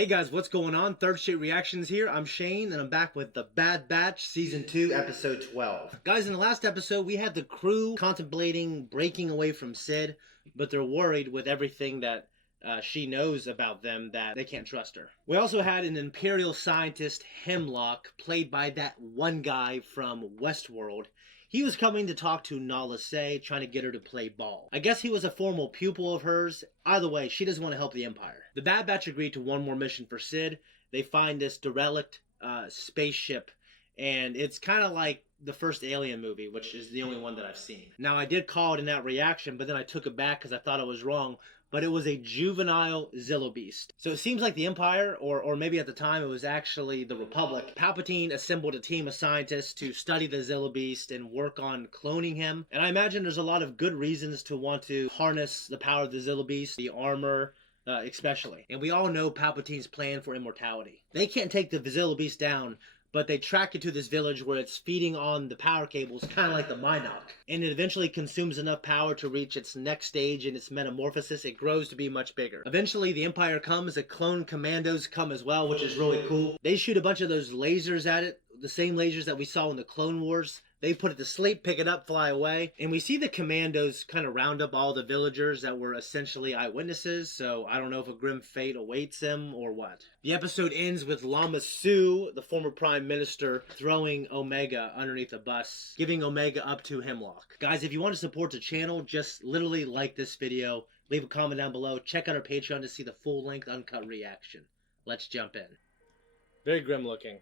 Hey guys, what's going on? Third Street Reactions here. I'm Shane, and I'm back with The Bad Batch, Season 2, Episode 12. Guys, in the last episode, we had the crew contemplating breaking away from Sid, but they're worried with everything that she knows about them that they can't trust her. We also had an Imperial scientist, Hemlock, played by that one guy from Westworld. He was coming to talk to Nala Se, trying to get her to play ball. I guess he was a formal pupil of hers. Either way, she doesn't want to help the Empire. The Bad Batch agreed to one more mission for Sid. They find this derelict spaceship, and it's kind of like the first Alien movie, which is the only one that I've seen. Now, I did call it in that reaction, but then I took it back because I thought I was wrong. But it was a juvenile Zillo Beast. So it seems like the Empire, or maybe at the time it was actually the Republic, Palpatine assembled a team of scientists to study the Zillo Beast and work on cloning him. And I imagine there's a lot of good reasons to want to harness the power of the Zillo Beast, the armor, especially. And we all know Palpatine's plan for immortality. They can't take the Zillo Beast down, but they track it to this village where it's feeding on the power cables, kind of like the Minok. And it eventually consumes enough power to reach its next stage in its metamorphosis. It grows to be much bigger. Eventually, the Empire comes, the clone commandos come as well, which is really cool. They shoot a bunch of those lasers at it, the same lasers that we saw in the Clone Wars. They put it to sleep, pick it up, fly away. And we see the commandos kind of round up all the villagers that were essentially eyewitnesses, so I don't know if a grim fate awaits them or what. The episode ends with Lama Su, the former Prime Minister, throwing Omega underneath a bus, giving Omega up to Hemlock. Guys, if you want to support the channel, just literally like this video, leave a comment down below, check out our Patreon to see the full-length uncut reaction. Let's jump in. Very grim looking.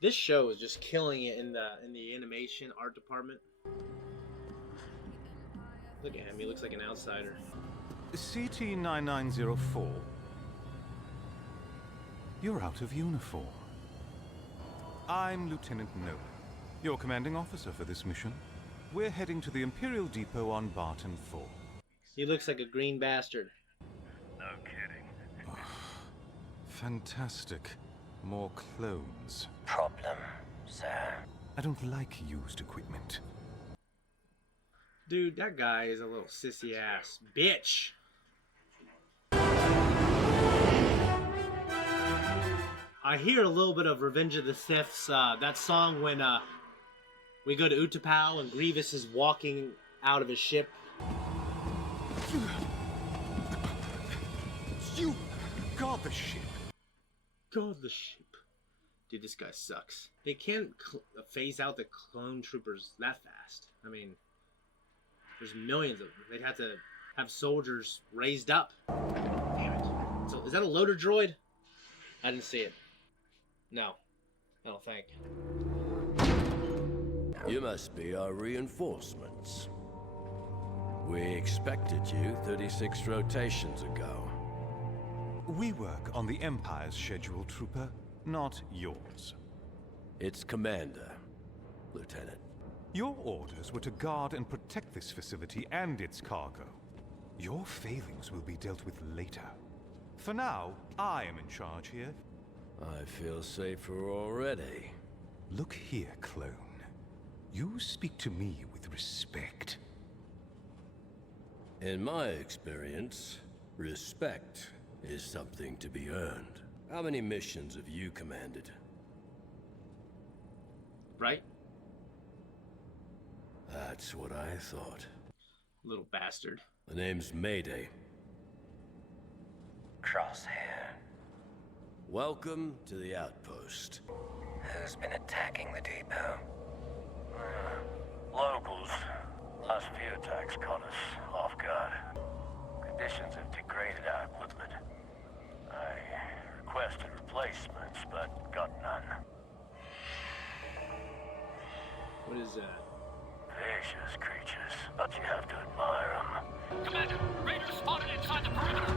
This show is just killing it in the animation art department. Look at him, he looks like an outsider. CT-9904. You're out of uniform. I'm Lieutenant Nolan, your commanding officer for this mission. We're heading to the Imperial Depot on Barton 4. He looks like a green bastard. No kidding. Fantastic. More clones. Problem, sir? I don't like used equipment. Dude, that guy is a little sissy ass bitch. I hear a little bit of Revenge of the Sith's, that song when we go to Utapau and Grievous is walking out of his ship. You guard the ship. God, the ship. Dude, this guy sucks. They can't phase out the clone troopers that fast. I mean, there's millions of them. They'd have to have soldiers raised up. Damn it. So, is that a loader droid? I didn't see it. No. I don't think. You must be our reinforcements. We expected you 36 rotations ago. We work on the Empire's schedule, Trooper, not yours. It's Commander, Lieutenant. Your orders were to guard and protect this facility and its cargo. Your failings will be dealt with later. For now, I am in charge here. I feel safer already. Look here, clone. You speak to me with respect. In my experience, respect is something to be earned. How many missions have you commanded? Right? That's what I thought. Little bastard. The name's Mayday. Crosshair. Welcome to the Outpost. Who's been attacking the depot? Locals. Last few attacks caught us off guard. Conditions have degraded our equipment. I requested replacements, but got none. What is that? Vicious creatures, but you have to admire them. Commander, raiders spotted inside the perimeter.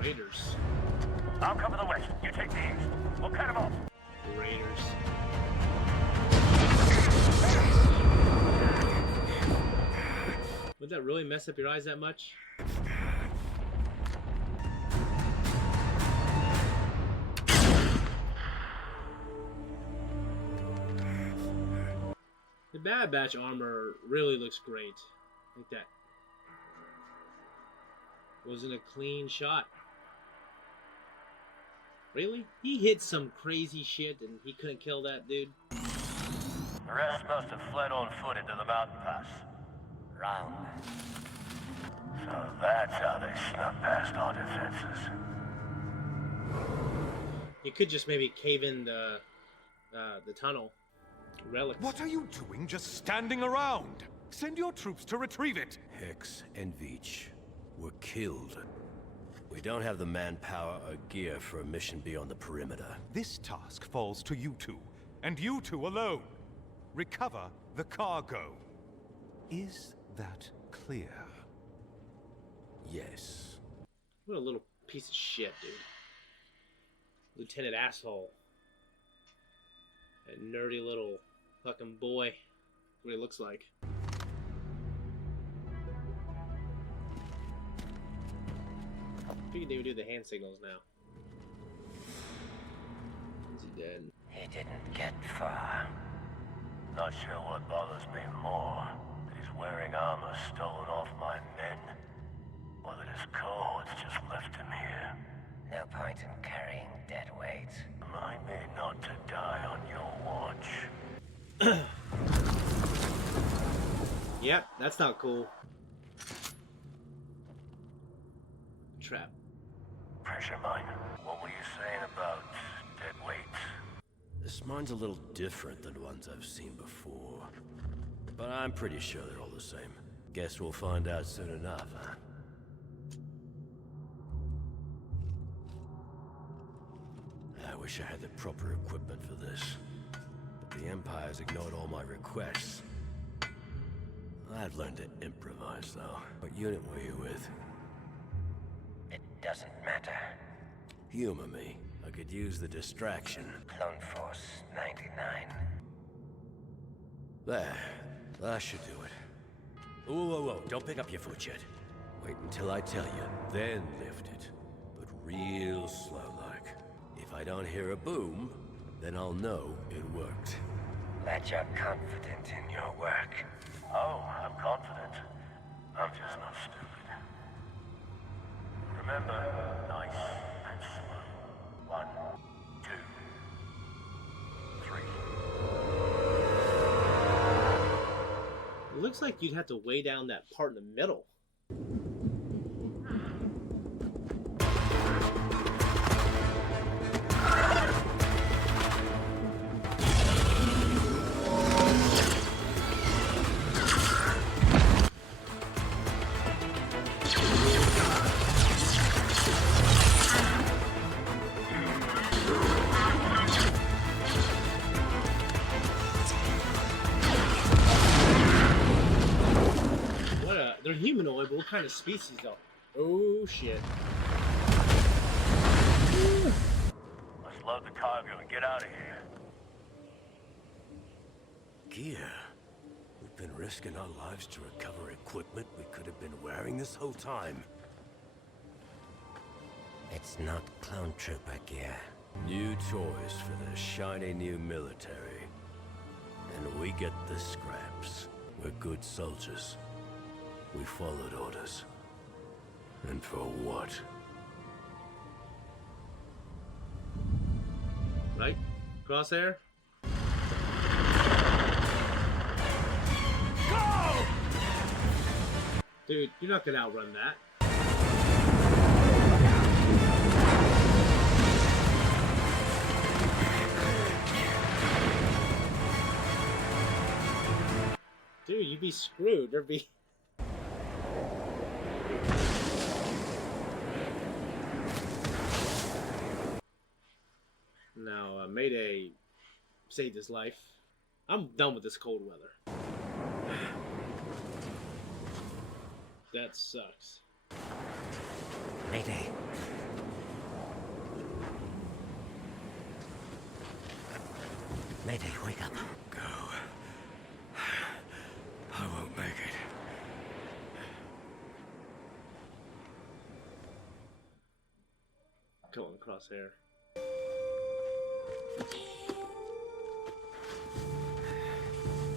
Raiders. I'll cover the west. You take the east. We'll cut them off. Raiders. Would that really mess up your eyes that much? The Bad Batch armor really looks great. I think that wasn't a clean shot. Really? He hit some crazy shit and he couldn't kill that dude? The rest must have fled on foot into the mountain pass. Round. So that's how they snuck past our defenses. You could just maybe cave in the tunnel. Relics. What are you doing just standing around? Send your troops to retrieve it! Hex and Veach were killed. We don't have the manpower or gear for a mission beyond the perimeter. This task falls to you two, and you two alone. Recover the cargo. Is that clear? Yes. What a little piece of shit, dude. Lieutenant asshole. That nerdy little fucking boy. What he looks like. You can even do the hand signals now. Is he dead? He didn't get far. Not sure what bothers me more. That he's wearing armor stolen off my men, or that his cohorts just left him here. No point in carrying dead weight. Remind me not to die on your watch. Yep, that's not cool. Trap. Pressure mine. What were you saying about dead weight? This mine's a little different than ones I've seen before. But I'm pretty sure they're all the same. Guess we'll find out soon enough, huh? I wish I had the proper equipment for this. But the Empire's ignored all my requests. I've learned to improvise, though. What unit were you with? It doesn't matter. Humor me. I could use the distraction. Clone Force 99. There. That should do it. Whoa, whoa, whoa. Don't pick up your foot yet. Wait until I tell you, then lift it. But real slow-like. If I don't hear a boom, then I'll know it worked. That you're confident in your work. Oh, I'm confident. I'm just not stupid. Remember, nice and slow. 1, 2, 3. It looks like you'd have to weigh down that part in the middle. They're humanoid, but what kind of species though? Oh shit. Let's load the cargo and get out of here. Gear? We've been risking our lives to recover equipment we could have been wearing this whole time. It's not clone trooper gear. New toys for the shiny new military. And we get the scraps. We're good soldiers. We followed orders. And for what? Right? Crosshair? Go! Dude, you're not gonna outrun that. Dude, you'd be screwed. There'd be... Now, Mayday saved his life. I'm done with this cold weather. That sucks. Mayday. Mayday, wake up. Go. I won't make it. Come on, Crosshair.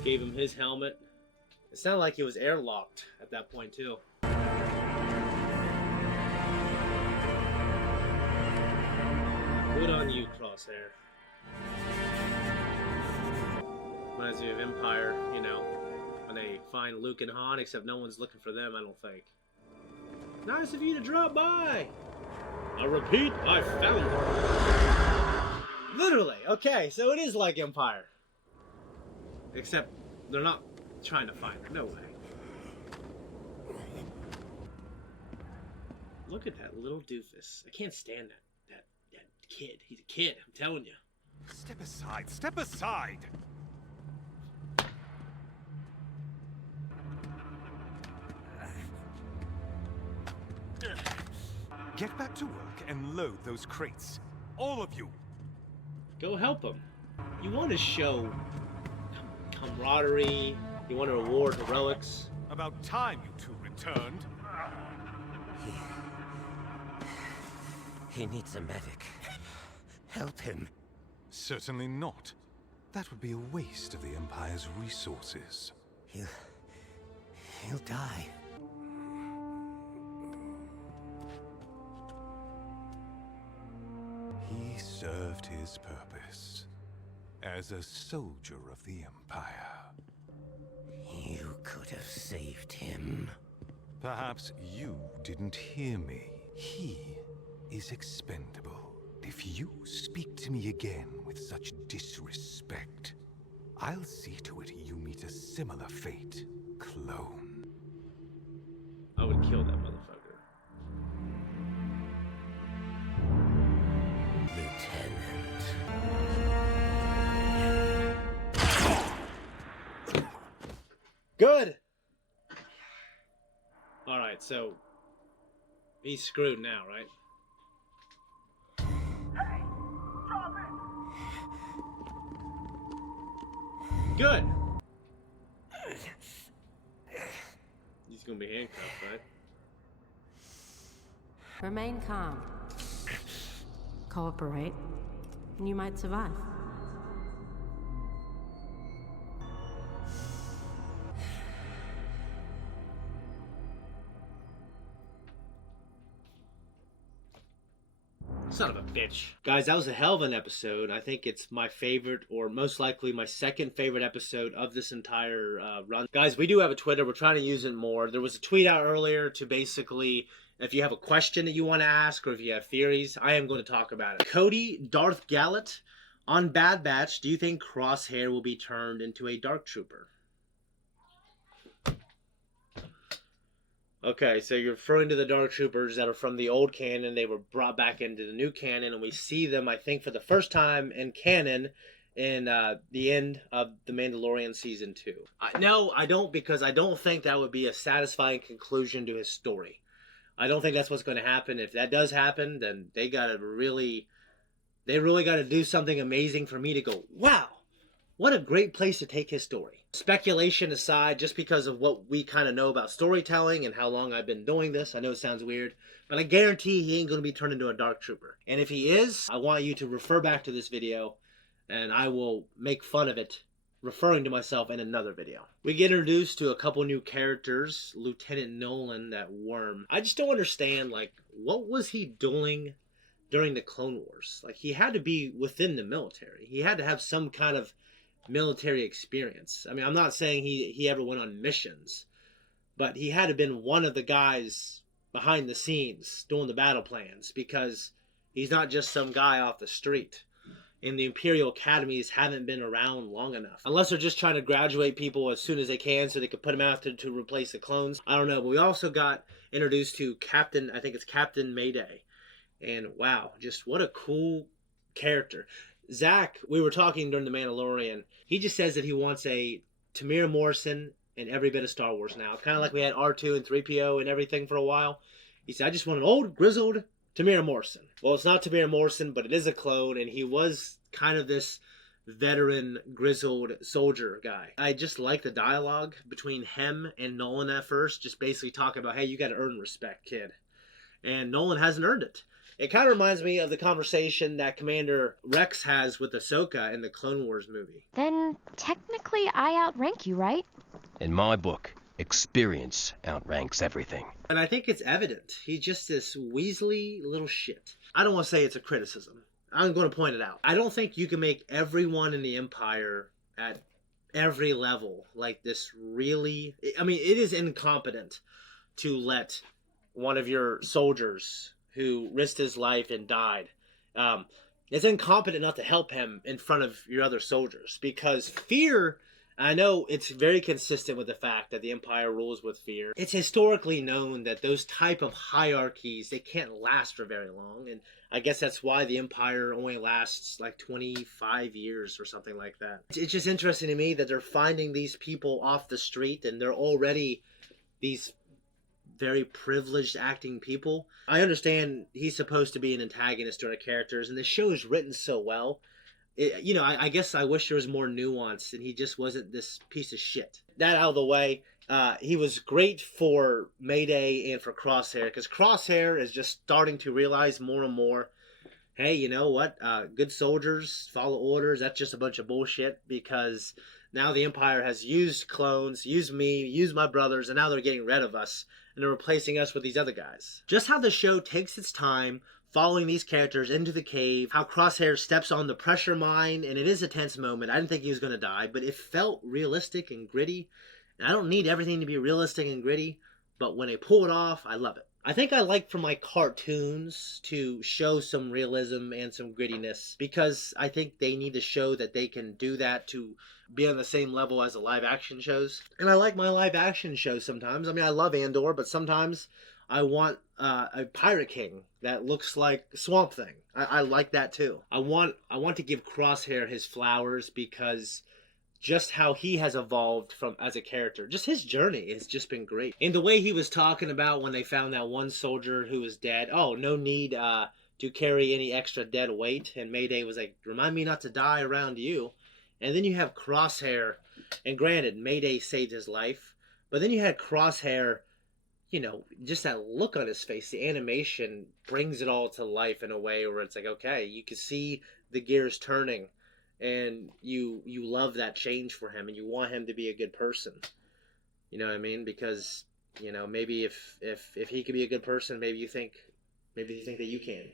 Gave him his helmet. It sounded like it was airlocked at that point too. Good on you, Crosshair. Reminds me of Empire, you know, when they find Luke and Han, except no one's looking for them, I don't think. Nice of you to drop by! I repeat, I found them. Literally, okay, so it is like Empire. Except they're not trying to find her, no way. Look at that little doofus. I can't stand that kid. He's a kid, I'm telling you. Step aside, step aside! Get back to work and load those crates. All of you. Go help him. You want to show camaraderie. You want to reward heroics. About time you two returned. He needs a medic. Help him. Certainly not. That would be a waste of the Empire's resources. He'll die. He served his purpose as a soldier of the Empire. You could have saved him. Perhaps you didn't hear me. He is expendable. If you speak to me again with such disrespect, I'll see to it you meet a similar fate, clone. I would kill that motherfucker. Lieutenant. Good! Alright, so he's screwed now, right? Hey! Drop it! Good! He's gonna be handcuffed, right? Remain calm. Cooperate, and you might survive. Son of a bitch. Guys, that was a hell of an episode. I think it's my favorite, or most likely my second favorite episode of this entire run. Guys, we do have a Twitter. We're trying to use it more. There was a tweet out earlier to basically, if you have a question that you want to ask, or if you have theories, I am going to talk about it. Cody Darth Gallet, on Bad Batch, do you think Crosshair will be turned into a Dark Trooper? Okay, so you're referring to the Dark Troopers that are from the old canon. They were brought back into the new canon, and we see them, I think, for the first time in canon in the end of The Mandalorian Season 2. No, I don't, because I don't think that would be a satisfying conclusion to his story. I don't think that's what's going to happen. If that does happen, then they really got to do something amazing for me to go, wow, what a great place to take his story. Speculation aside, just because of what we kind of know about storytelling and how long I've been doing this, I know it sounds weird, but I guarantee he ain't going to be turned into a Dark Trooper. And if he is, I want you to refer back to this video, and I will make fun of it, referring to myself in another video. We get introduced to a couple new characters. Lieutenant Nolan, that worm. I just don't understand, like, what was he doing during the Clone Wars? Like, he had to be within the military. He had to have some kind of military experience. I mean, I'm not saying he ever went on missions, but he had to have been one of the guys behind the scenes doing the battle plans, because he's not just some guy off the street. And the Imperial Academies haven't been around long enough. Unless they're just trying to graduate people as soon as they can so they can put them out to replace the clones. I don't know, but we also got introduced to Captain, I think it's Captain Mayday. And wow, just what a cool character. Zach, we were talking during The Mandalorian. He just says that he wants a Tamir Morrison in every bit of Star Wars now. Kind of like we had R2 and 3PO and everything for a while. He said, I just want an old, grizzled Tamir Morrison. Well, it's not Tamir Morrison, but it is a clone, and he was kind of this veteran, grizzled soldier guy. I just like the dialogue between him and Nolan at first, just basically talking about, hey, you got to earn respect, kid. And Nolan hasn't earned it. It kind of reminds me of the conversation that Commander Rex has with Ahsoka in the Clone Wars movie. Then technically I outrank you, right? In my book, experience outranks everything. And I think it's evident. He's just this weaselly little shit. I don't want to say it's a criticism. I'm going to point it out. I don't think you can make everyone in the Empire at every level like this really. I mean, it is incompetent to let one of your soldiers who risked his life and died. It's incompetent not to help him in front of your other soldiers, because fear. I know it's very consistent with the fact that the Empire rules with fear. It's historically known that those type of hierarchies, they can't last for very long, and I guess that's why the Empire only lasts like 25 years or something like that. It's just interesting to me that they're finding these people off the street and they're already these very privileged acting people. I understand he's supposed to be an antagonist to our characters, and the show is written so well. I guess I wish there was more nuance and he just wasn't this piece of shit. That out of the way, he was great for Mayday and for Crosshair, because Crosshair is just starting to realize more and more, hey, you know what? Good soldiers follow orders. That's just a bunch of bullshit, because now the Empire has used clones, used me, used my brothers, and now they're getting rid of us and they're replacing us with these other guys. Just how the show takes its time following these characters into the cave, how Crosshair steps on the pressure mine, and it is a tense moment. I didn't think he was going to die, but it felt realistic and gritty. And I don't need everything to be realistic and gritty, but when they pull it off, I love it. I think I like for my cartoons to show some realism and some grittiness, because I think they need to show that they can do that to be on the same level as the live action shows. And I like my live action shows sometimes. I mean, I love Andor, but sometimes I want a Pirate King that looks like Swamp Thing. I like that too. I want to give Crosshair his flowers, because just how he has evolved from as a character, just his journey has just been great. And the way he was talking about when they found that one soldier who was dead, oh, no need to carry any extra dead weight, and Mayday was like, remind me not to die around you. And then you have Crosshair, and granted, Mayday saved his life, but then you had Crosshair, just that look on his face, the animation brings it all to life in a way where it's like, okay, you can see the gears turning, and you love that change for him, and you want him to be a good person. You know what I mean? Because maybe if he could be a good person, maybe you think that you can.